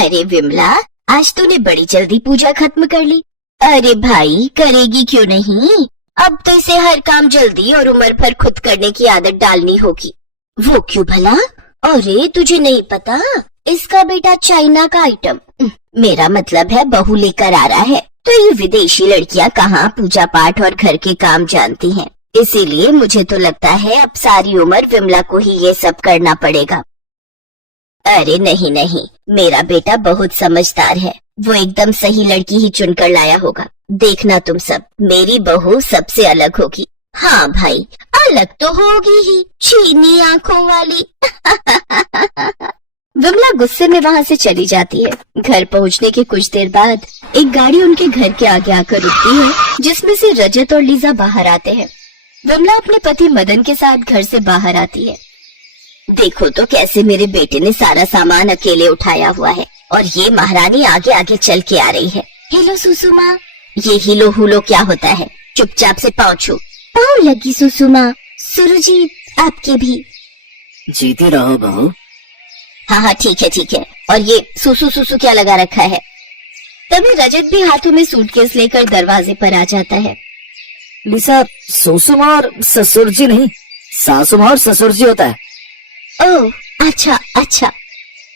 अरे विमला, आज तूने बड़ी जल्दी पूजा खत्म कर ली। अरे भाई, करेगी क्यों नहीं? अब तो इसे हर काम जल्दी और उम्र भर खुद करने की आदत डालनी होगी। वो क्यों भला? अरे तुझे नहीं पता, इसका बेटा चाइना का आइटम, मेरा मतलब है बहू लेकर आ रहा है। तो ये विदेशी लड़कियां कहाँ पूजा पाठ और घर के काम जानती हैं। इसीलिए मुझे तो लगता है अब सारी उम्र विमला को ही ये सब करना पड़ेगा। अरे नहीं नहीं, मेरा बेटा बहुत समझदार है, वो एकदम सही लड़की ही चुनकर लाया होगा। देखना तुम सब, मेरी बहू सबसे अलग होगी। हाँ भाई, अलग तो होगी ही, चीनी आंखों वाली। विमला गुस्से में वहाँ से चली जाती है। घर पहुँचने के कुछ देर बाद एक गाड़ी उनके घर के आगे आकर रुकती है, जिसमें से रजत और लीजा बाहर आते हैं। विमला अपने पति मदन के साथ घर से बाहर आती है। देखो तो कैसे मेरे बेटे ने सारा सामान अकेले उठाया हुआ है, और ये महारानी आगे आगे चल के आ रही है। हेलो सुसुमा। ये हिलो हुलो क्या होता है? चुपचाप से पाँव छू। पाँव लगी सुसुमा। सुरजीत, आपके भी। जीती रहो बहू। हाँ हाँ ठीक है ठीक है। और ये सुसु सुसु क्या लगा रखा है? तभी रजत भी हाथों में सूटकेस लेकर दरवाजे पर आ जाता है। लिसा, सुसुमा और ससुर जी नहीं, सासुमा और ससुर जी होता है। ओह अच्छा अच्छा।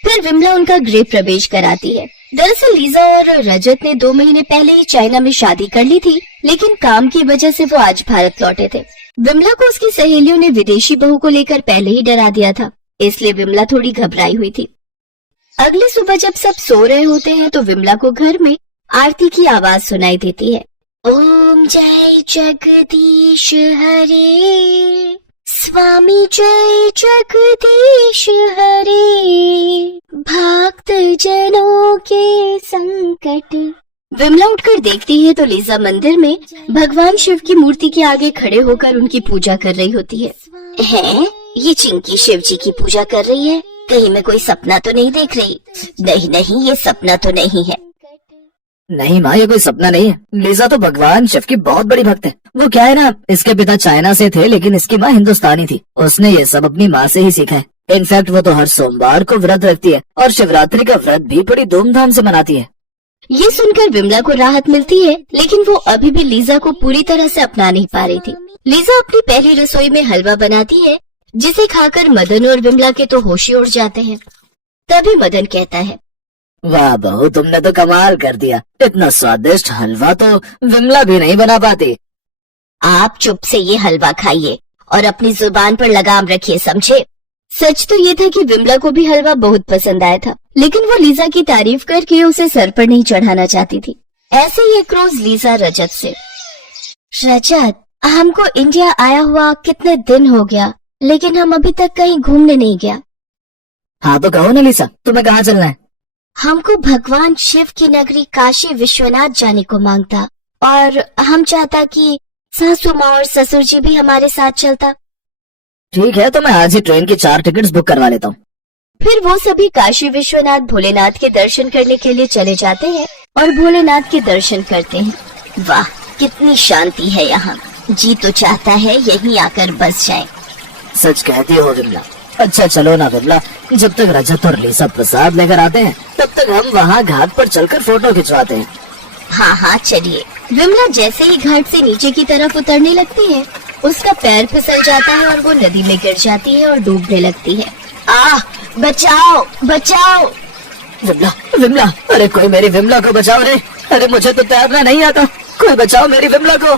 फिर विमला उनका गृह प्रवेश कराती है। दरअसल लीजा और रजत ने 2 महीने पहले ही चाइना में शादी कर ली थी, लेकिन काम की वजह से वो आज भारत लौटे थे। विमला को उसकी सहेलियों ने विदेशी बहू को लेकर पहले ही डरा दिया था, इसलिए विमला थोड़ी घबराई हुई थी। अगली सुबह जब सब सो रहे होते हैं तो विमला को घर में आरती की आवाज सुनाई देती है। ओम जय जगदीश हरे, स्वामी जय जगदीश हरे, भक्त जनों के संकट। विमला उठकर देखती है तो लीजा मंदिर में भगवान शिव की मूर्ति के आगे खड़े होकर उनकी पूजा कर रही होती है। हैं? ये चिंकी शिव जी की पूजा कर रही है? कहीं मैं कोई सपना तो नहीं देख रही? नहीं नहीं, ये सपना तो नहीं है। नहीं माँ, ये कोई सपना नहीं है। लीजा तो भगवान शिव की बहुत बड़ी भक्त है। वो क्या है ना, इसके पिता चाइना से थे लेकिन इसकी माँ हिंदुस्तानी थी। उसने ये सब अपनी माँ से ही सीखा है। इनफैक्ट वो तो हर सोमवार को व्रत रखती है और शिवरात्रि का व्रत भी बड़ी धूमधाम से मनाती है। ये सुनकर विमला को राहत मिलती है, लेकिन वो अभी भी लीजा को पूरी तरह से अपना नहीं पा रही थी। लीजा अपनी पहली रसोई में हलवा बनाती है, जिसे खाकर मदन और विमला के तो होश ही उड़ जाते हैं। तभी मदन कहता है, वाह बहू, तुमने तो कमाल कर दिया। इतना स्वादिष्ट हलवा तो विमला भी नहीं बना पाती। आप चुप से ये हलवा खाइए और अपनी जुबान पर लगाम रखिए, समझे? सच तो ये था कि विमला को भी हलवा बहुत पसंद आया था, लेकिन वो लीजा की तारीफ करके उसे सर पर नहीं चढ़ाना चाहती थी। ऐसे ही एक रोज लीजा रजत से, रजत, हमको इंडिया आया हुआ कितने दिन हो गया, लेकिन हम अभी तक कहीं घूमने नहीं गया। हाँ तो कहो ना लीसा, तुम्हें कहाँ चलना है? हमको भगवान शिव की नगरी काशी विश्वनाथ जाने को मांगता, और हम चाहता कि सासू माँ और ससुर जी भी हमारे साथ चलता। ठीक है, तो मैं आज ही ट्रेन की 4 टिकट्स बुक करवा लेता हूँ। फिर वो सभी काशी विश्वनाथ भोलेनाथ के दर्शन करने के लिए चले जाते हैं और भोलेनाथ के दर्शन करते हैं। वाह, कितनी शांति है यहाँ। जी तो चाहता है यहीं आकर बस जाए। सच कहती हो विमला। अच्छा चलो ना विमला, जब तक रजत और लीसा प्रसाद लेकर आते हैं तब तक हम वहाँ घाट पर चलकर फोटो खिंचवाते हैं। हाँ हाँ चलिए। विमला जैसे ही घाट से नीचे की तरफ उतरने लगती है, उसका पैर फिसल जाता है और वो नदी में गिर जाती है और डूबने लगती है। आह, बचाओ बचाओ। विमला विमला, अरे कोई मेरी विमला को बचाओ रे। अरे मुझे तो तैरना नहीं आता, कोई बचाओ मेरी विमला को।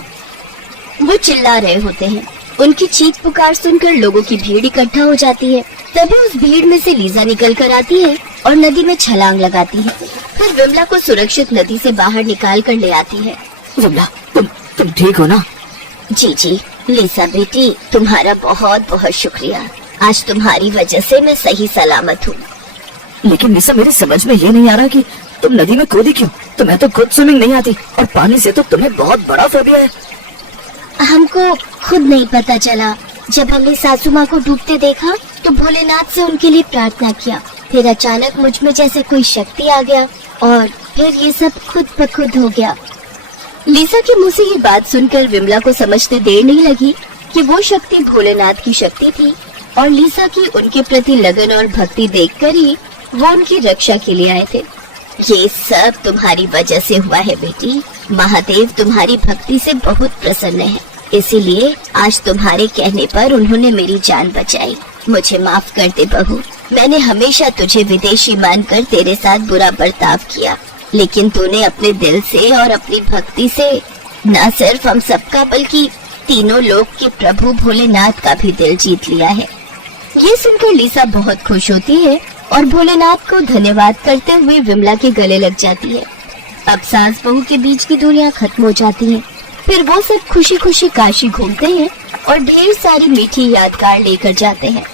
वो चिल्ला रहे होते हैं। उनकी चीख पुकार सुनकर लोगों की भीड़ इकट्ठा हो जाती है। तभी उस भीड़ में से लीजा निकल कर आती है और नदी में छलांग लगाती है। फिर विमला को सुरक्षित नदी से बाहर निकाल कर ले आती है। विमला, तुम ठीक हो ना? जी जी लीजा बेटी, तुम्हारा बहुत बहुत शुक्रिया। आज तुम्हारी वजह से मैं सही सलामत हूँ। लेकिन लीसा, मेरी समझ में ये नहीं आ रहा कि तुम नदी में कूदी क्यों? तुम्हें तो खुद स्विमिंग नहीं आती और पानी से तो तुम्हें बहुत बड़ा फोबिया है। हमको खुद नहीं पता चला। जब हमने सासू माँ को डूबते देखा तो भोलेनाथ से उनके लिए प्रार्थना किया। फिर अचानक मुझ में जैसे कोई शक्ति आ गया और फिर ये सब खुद ब खुद हो गया। लीसा के मुंह से ये बात सुनकर विमला को समझते देर नहीं लगी कि वो शक्ति भोलेनाथ की शक्ति थी, और लीसा की उनके प्रति लगन और भक्ति देखकर ही वो उनकी रक्षा के लिए आए थे। ये सब तुम्हारी वजह से हुआ है बेटी। महादेव तुम्हारी भक्ति से बहुत प्रसन्न है, इसीलिए आज तुम्हारे कहने पर उन्होंने मेरी जान बचाई। मुझे माफ कर दे बहू, मैंने हमेशा तुझे विदेशी मानकर तेरे साथ बुरा बर्ताव किया, लेकिन तूने अपने दिल से और अपनी भक्ति से न सिर्फ हम सबका बल्कि तीनों लोक के प्रभु भोलेनाथ का भी दिल जीत लिया है। ये सुनकर लीसा बहुत खुश होती है और भोलेनाथ को धन्यवाद करते हुए विमला के गले लग जाती है। अब सास बहू के बीच की दूरियां खत्म हो जाती हैं। फिर वो सब खुशी खुशी काशी घूमते हैं और ढेर सारी मीठी यादगार लेकर जाते हैं।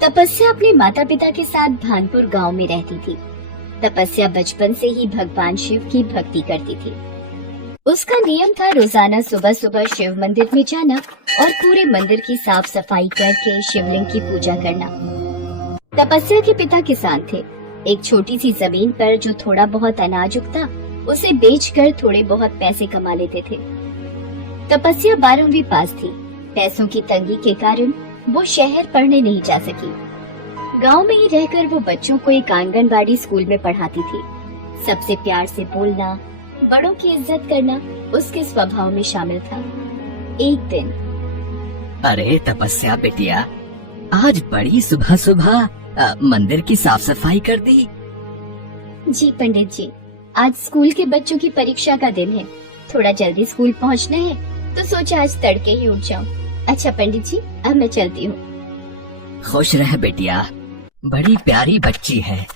तपस्या अपने माता पिता के साथ भानपुर गांव में रहती थी। तपस्या बचपन से ही भगवान शिव की भक्ति करती थी। उसका नियम था रोजाना सुबह सुबह शिव मंदिर में जाना और पूरे मंदिर की साफ सफाई करके शिवलिंग की पूजा करना। तपस्या के पिता किसान थे। एक छोटी सी जमीन पर जो थोड़ा बहुत अनाज उगता उसे बेचकर थोड़े बहुत पैसे कमा लेते थे। तपस्या 12वीं पास थी। पैसों की तंगी के कारण वो शहर पढ़ने नहीं जा सकी। गांव में ही रहकर वो बच्चों को एक आंगनबाड़ी स्कूल में पढ़ाती थी। सबसे प्यार से बोलना, बड़ों की इज्जत करना उसके स्वभाव में शामिल था। एक दिन, अरे तपस्या बेटिया, आज बड़ी सुबह सुबह मंदिर की साफ सफाई कर दी। जी पंडित जी, आज स्कूल के बच्चों की परीक्षा का दिन है, थोड़ा जल्दी स्कूल पहुंचना है तो सोचा आज तड़के ही उठ जाऊं। अच्छा पंडित जी, अब मैं चलती हूँ। खुश रह बेटिया, बड़ी प्यारी बच्ची है,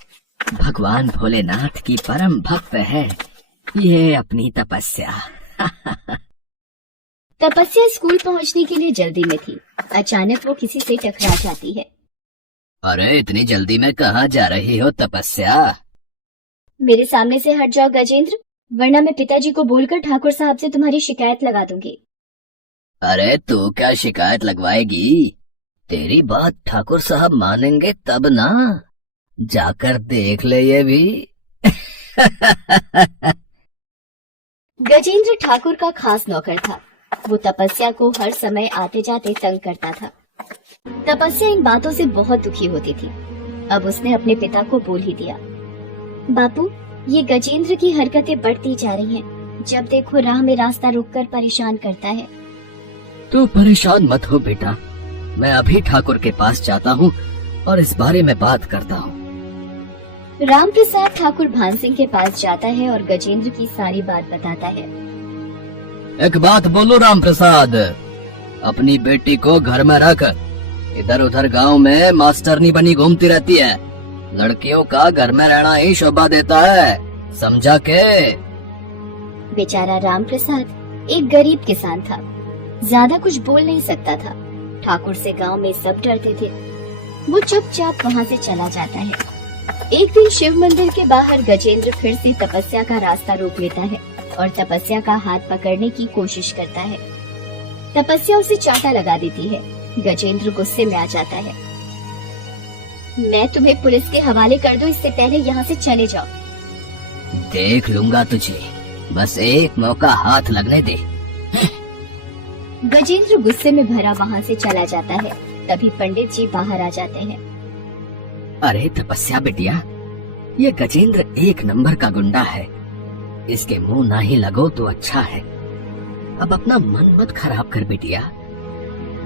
भगवान भोलेनाथ की परम भक्त है ये अपनी तपस्या। तपस्या स्कूल पहुंचने के लिए जल्दी में थी। अचानक वो किसी से टकरा जाती है। अरे इतनी जल्दी में कहाँ जा रही हो तपस्या? मेरे सामने से हट जाओ गजेंद्र, वरना मैं पिताजी को बोलकर ठाकुर साहब से तुम्हारी शिकायत लगा दूंगी। अरे तू क्या शिकायत लगवाएगी? तेरी बात ठाकुर साहब मानेंगे तब ना, जाकर देख ले ये भी। गजेंद्र ठाकुर का खास नौकर था। वो तपस्या को हर समय आते जाते तंग करता था। तपस्या इन बातों से बहुत दुखी होती थी। अब उसने अपने पिता को बोल ही दिया, बापू ये गजेंद्र की हरकतें बढ़ती जा रही हैं। जब देखो राह में रास्ता रोककर परेशान करता है। तू परेशान मत हो बेटा, मैं अभी ठाकुर के पास जाता हूँ और इस बारे में बात करता हूँ। राम प्रसाद ठाकुर भान सिंह के पास जाता है और गजेंद्र की सारी बात बताता है। एक बात बोलो राम प्रसाद, अपनी बेटी को घर में रख, इधर उधर गांव में मास्टरनी बनी घूमती रहती है। लड़कियों का घर में रहना ही शोभा देता है, समझा के? बेचारा राम प्रसाद एक गरीब किसान था, ज्यादा कुछ बोल नहीं सकता था। ठाकुर से गांव में सब डरते थे। वो चुपचाप वहाँ से चला जाता है। एक दिन शिव मंदिर के बाहर गजेंद्र फिर से तपस्या का रास्ता रोक लेता है और तपस्या का हाथ पकड़ने की कोशिश करता है। तपस्या उसे चांटा लगा देती है। गजेंद्र गुस्से में आ जाता है। मैं तुम्हें पुलिस के हवाले कर दूं, इससे पहले यहाँ से चले जाओ। देख लूंगा तुझे, बस एक मौका हाथ लगने दे। गजेंद्र गुस्से में भरा वहाँ से चला जाता है। तभी पंडित जी बाहर आ जाते हैं। अरे तपस्या बेटिया, ये गजेंद्र एक नंबर का गुंडा है, इसके मुंह ना ही लगो तो अच्छा है। अब अपना मन मत खराब कर बेटिया।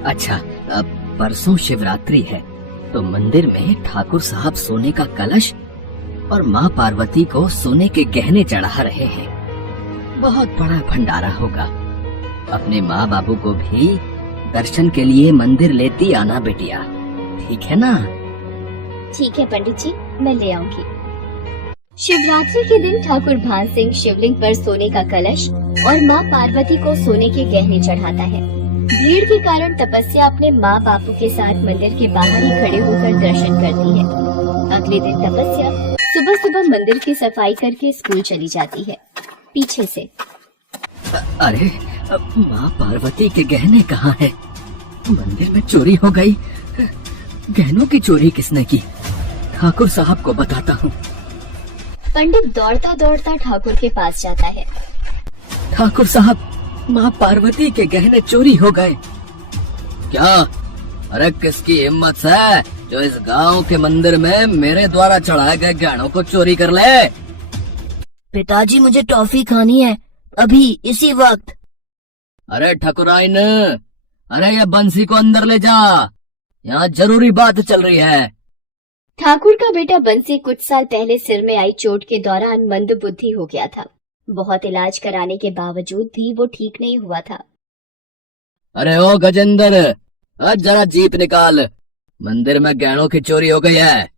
अच्छा, अब परसों शिवरात्रि है तो मंदिर में ठाकुर साहब सोने का कलश और माँ पार्वती को सोने के गहने चढ़ा रहे हैं। बहुत बड़ा भंडारा होगा। अपने माँ बाबू को भी दर्शन के लिए मंदिर लेती आना बेटिया, ठीक है ना? ठीक है पंडित जी, मैं ले आऊंगी। शिवरात्रि के दिन ठाकुर भान सिंह शिवलिंग पर सोने का कलश और माँ पार्वती को सोने के गहने चढ़ाता है। भीड़ के कारण तपस्या अपने माँ बापू के साथ मंदिर के बाहर ही खड़े होकर दर्शन करती है। अगले दिन तपस्या सुबह सुबह मंदिर की सफाई करके स्कूल चली जाती है। पीछे से, अरे माँ पार्वती के गहने कहाँ हैं? मंदिर में चोरी हो गई। गहनों की चोरी किसने की? ठाकुर साहब को बताता हूँ। पंडित दौड़ता दौड़ता ठाकुर के पास जाता है। ठाकुर साहब, माँ पार्वती के गहने चोरी हो गए। क्या अरे किसकी हिम्मत है जो इस गांव के मंदिर में मेरे द्वारा चढ़ाए गए गहनों को चोरी कर ले? पिताजी मुझे टॉफी खानी है, अभी इसी वक्त। अरे ठकुराइन, अरे ये बंसी को अंदर ले जा, यहाँ जरूरी बात चल रही है। ठाकुर का बेटा बंसी कुछ साल पहले सिर में आई चोट के दौरान मंद बुद्धि हो गया था। बहुत इलाज कराने के बावजूद भी वो ठीक नहीं हुआ था। अरे ओ गजेंद्र, आज जरा जीप निकाल, मंदिर में गहनों की चोरी हो गई है।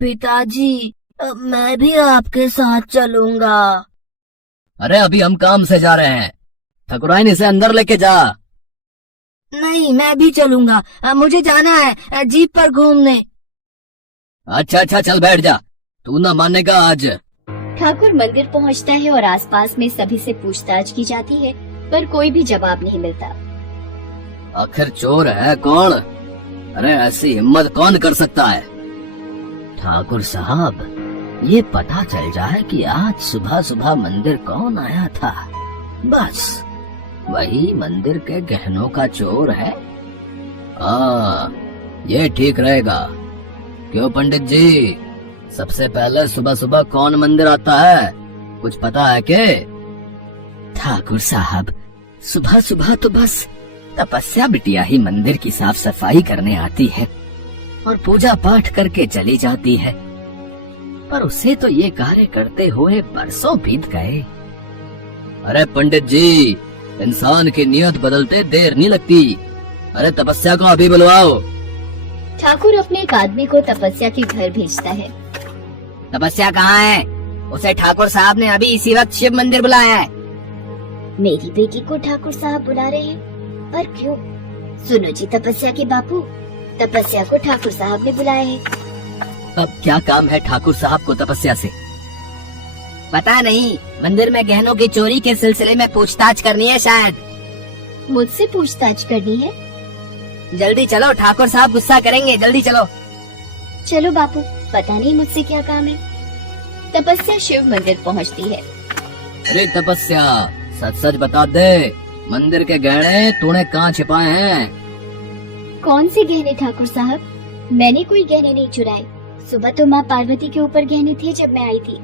पिताजी मैं भी आपके साथ चलूंगा। अरे अभी हम काम से जा रहे हैं, ठकुराइन इसे अंदर लेके जा। नहीं मैं भी चलूंगा, मुझे जाना है जीप पर घूमने। अच्छा अच्छा चल बैठ जा, तू ना मानेगा आज। ठाकुर मंदिर पहुंचता है और आसपास में सभी से पूछताछ की जाती है, पर कोई भी जवाब नहीं मिलता। आखिर चोर है कौन? अरे ऐसी हिम्मत कौन कर सकता है? ठाकुर साहब, ये पता चल जाए कि आज सुबह सुबह मंदिर कौन आया था, बस वही मंदिर के गहनों का चोर है। ये ठीक रहेगा। क्यों पंडित जी, सबसे पहले सुबह सुबह कौन मंदिर आता है, कुछ पता है के? ठाकुर साहब, सुबह सुबह तो बस तपस्या बिटिया ही मंदिर की साफ सफाई करने आती है और पूजा पाठ करके चली जाती है, पर उसे तो ये कार्य करते हुए बरसों बीत गए। अरे पंडित जी, इंसान की नियत बदलते देर नहीं लगती। अरे तपस्या को अभी बुलवाओ। ठाकुर अपने एक आदमी को तपस्या के घर भेजता है। तपस्या कहाँ है? उसे ठाकुर साहब ने अभी इसी वक्त शिव मंदिर बुलाया है। मेरी बेटी को ठाकुर साहब बुला रहे हैं, पर क्यों? सुनो जी तपस्या के बापू, तपस्या को ठाकुर साहब ने बुलाया है। अब क्या काम है ठाकुर साहब को तपस्या से? पता नहीं, मंदिर में गहनों की चोरी के सिलसिले में पूछताछ करनी है शायद। मुझसे पूछताछ करनी है? जल्दी चलो, ठाकुर साहब गुस्सा करेंगे, जल्दी चलो। चलो बापू, पता नहीं मुझसे क्या काम है। तपस्या शिव मंदिर पहुंचती है। अरे तपस्या, सच सच बता दे, मंदिर के गहने तूने कहाँ छिपाए हैं? कौन से गहने ठाकुर साहब? मैंने कोई गहने नहीं चुराए। सुबह तो माँ पार्वती के ऊपर गहने थे जब मैं आई थी।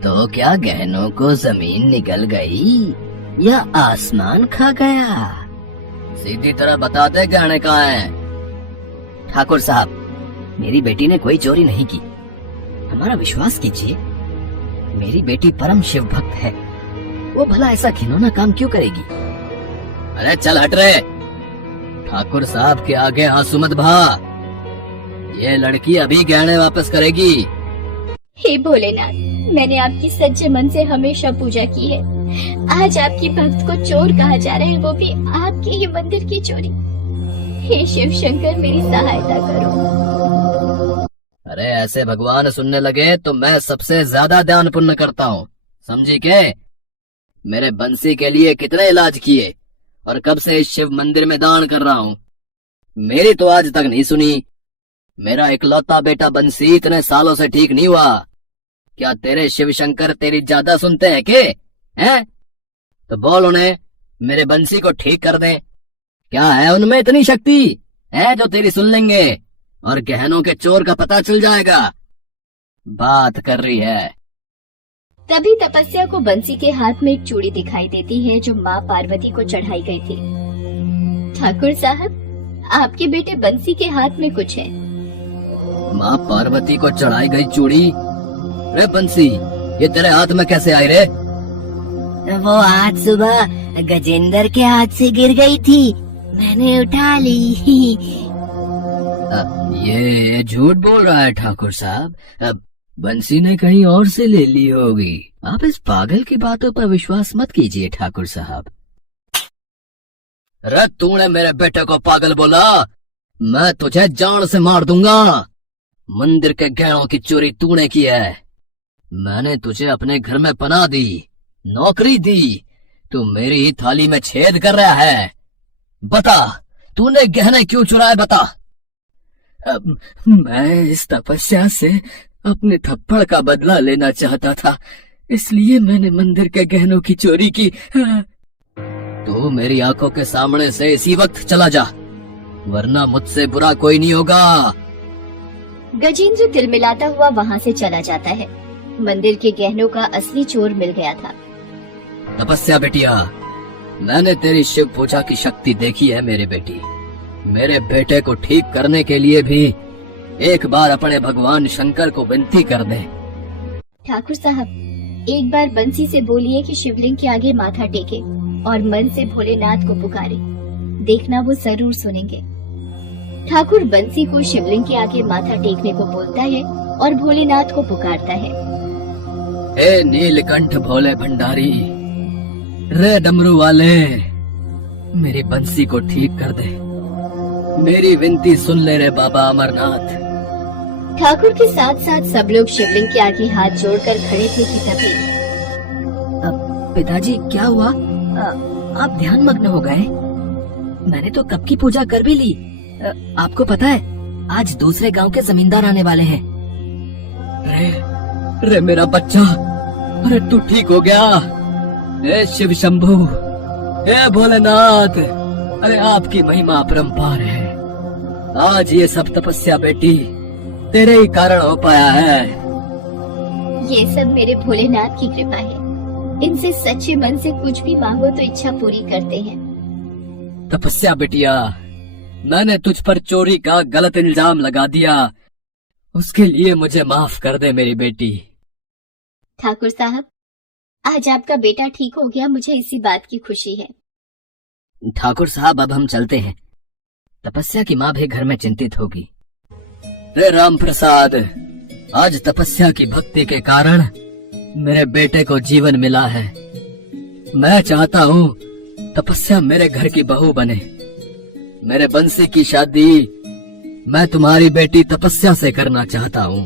तो क्या गहनों को जमीन निकल गई या आसमान खा गया? सीधी तरह बता दे गहने कहाँ हैं? ठाकुर साहब, मेरी बेटी ने कोई चोरी नहीं की, हमारा विश्वास कीजिए। मेरी बेटी परम शिव भक्त है, वो भला ऐसा घिनौना काम क्यों करेगी? अरे चल हट रे, ठाकुर साहब के आगे आंसू मत बहा। ये लड़की अभी गहने वापस करेगी। हे भोलेनाथ, मैंने आपकी सच्चे मन से हमेशा पूजा की है। आज आपकी भक्त को चोर कहा जा रहा है, वो भी आपके ही मंदिर की चोरी। हे शिव शंकर, मेरी सहायता करो। अरे ऐसे भगवान सुनने लगे तो मैं सबसे ज्यादा दान पुण्य करता हूँ, समझी के? मेरे बंसी के लिए कितने इलाज किए और कब से इस शिव मंदिर में दान कर रहा हूँ, मेरी तो आज तक नहीं सुनी। मेरा इकलौता बेटा बंसी इतने सालों से ठीक नहीं हुआ, क्या तेरे शिव शंकर तेरी ज्यादा सुनते हैं के? हैं? तो बोल उन्हें मेरे बंसी को ठीक कर दें। क्या है उनमें इतनी शक्ति है जो तेरी सुन लेंगे और गहनों के चोर का पता चल जाएगा? बात कर रही है। तभी तपस्या को बंसी के हाथ में एक चूड़ी दिखाई देती है जो माँ पार्वती को चढ़ाई गई थी। ठाकुर साहब, आपके बेटे बंसी के हाथ में कुछ है। माँ पार्वती को चढ़ाई गई चूड़ी? रे बंसी, ये तेरे हाथ में कैसे आई रे? वो आज सुबह गजेंद्र के हाथ से गिर गई थी, मैंने उठा ली। ये झूठ बोल रहा है ठाकुर साहब, अब बंसी ने कहीं और से ले ली होगी। आप इस पागल की बातों पर विश्वास मत कीजिए ठाकुर साहब। अरे तूने मेरे बेटे को पागल बोला, मैं तुझे जान से मार दूंगा। मंदिर के गहनों की चोरी तूने की है, मैंने तुझे अपने घर में पनाह दी, नौकरी दी, तू मेरी ही थाली में छेद कर रहा है। बता, तूने गहने क्यों चुराए, बता। मैं इस तपस्या से अपने थप्पड़ का बदला लेना चाहता था, इसलिए मैंने मंदिर के गहनों की चोरी की। तू मेरी आंखों के सामने से इसी वक्त चला जा, वरना मुझसे बुरा कोई नहीं होगा। गजेंद्र तिलमिलाता हुआ वहाँ से चला जाता है। मंदिर के गहनों का असली चोर मिल गया था। तपस्या बेटिया, मैंने तेरी शिव पूजा की शक्ति देखी है मेरी बेटी। मेरे बेटे को ठीक करने के लिए भी एक बार अपने भगवान शंकर को विनती कर दे। ठाकुर साहब, एक बार बंसी से बोलिए कि शिवलिंग के आगे माथा टेके और मन से भोलेनाथ को पुकारे, देखना वो जरूर सुनेंगे। ठाकुर बंसी को शिवलिंग के आगे माथा टेकने को बोलता है और भोलेनाथ को पुकारता है। हे नीलकंठ भोले भंडारी, रे डमरू वाले, मेरी बंसी को ठीक कर दे। मेरी विनती सुन ले रे बाबा अमरनाथ। ठाकुर के साथ साथ सब लोग शिवलिंग के आगे हाथ जोड़कर खड़े थे कि तभी पिताजी, क्या हुआ? आप ध्यान मग्न हो गए? मैंने तो कब की पूजा कर भी ली। आपको पता है आज दूसरे गांव के जमींदार आने वाले हैं। रे मेरा बच्चा, अरे तू ठीक हो गया? हे शिव शंभू, हे भोलेनाथ, अरे आपकी महिमा अपरंपार है। आज ये सब तपस्या बेटी तेरे ही कारण हो पाया है। ये सब मेरे भोलेनाथ की कृपा है। इनसे सच्चे मन से कुछ भी मांगो तो इच्छा पूरी करते हैं। तपस्या बेटिया, मैंने तुझ पर चोरी का गलत इल्जाम लगा दिया, उसके लिए मुझे माफ कर दे मेरी बेटी। ठाकुर साहब, आज आपका बेटा ठीक हो गया, मुझे इसी बात की खुशी है। ठाकुर साहब, अब हम चलते हैं। तपस्या की माँ भी घर में चिंतित होगी। रे राम प्रसाद, आज तपस्या की भक्ति के कारण मेरे बेटे को जीवन मिला है। मैं चाहता हूँ तपस्या मेरे घर की बहू बने। मेरे बंसी की शादी मैं तुम्हारी बेटी तपस्या से करना चाहता हूँ।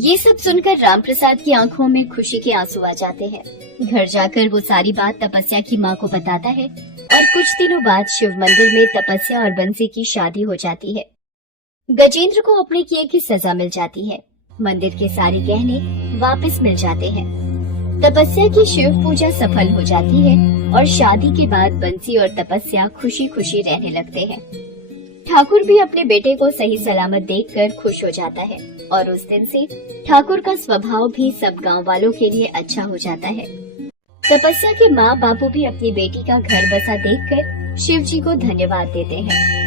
ये सब सुनकर रामप्रसाद की आंखों में खुशी के आंसू आ जाते हैं। घर जाकर वो सारी बात तपस्या की माँ को बताता है और कुछ दिनों बाद शिव मंदिर में तपस्या और बंसी की शादी हो जाती है। गजेंद्र को अपने किए की सजा मिल जाती है। मंदिर के सारे गहने वापस मिल जाते हैं। तपस्या की शिव पूजा सफल हो जाती है और शादी के बाद बंसी और तपस्या खुशी खुशी रहने लगते हैं। ठाकुर भी अपने बेटे को सही सलामत देखकर खुश हो जाता है और उस दिन से ठाकुर का स्वभाव भी सब गांव वालों के लिए अच्छा हो जाता है। तपस्या के माँ बापू भी अपनी बेटी का घर बसा देखकर शिव जी को धन्यवाद देते हैं।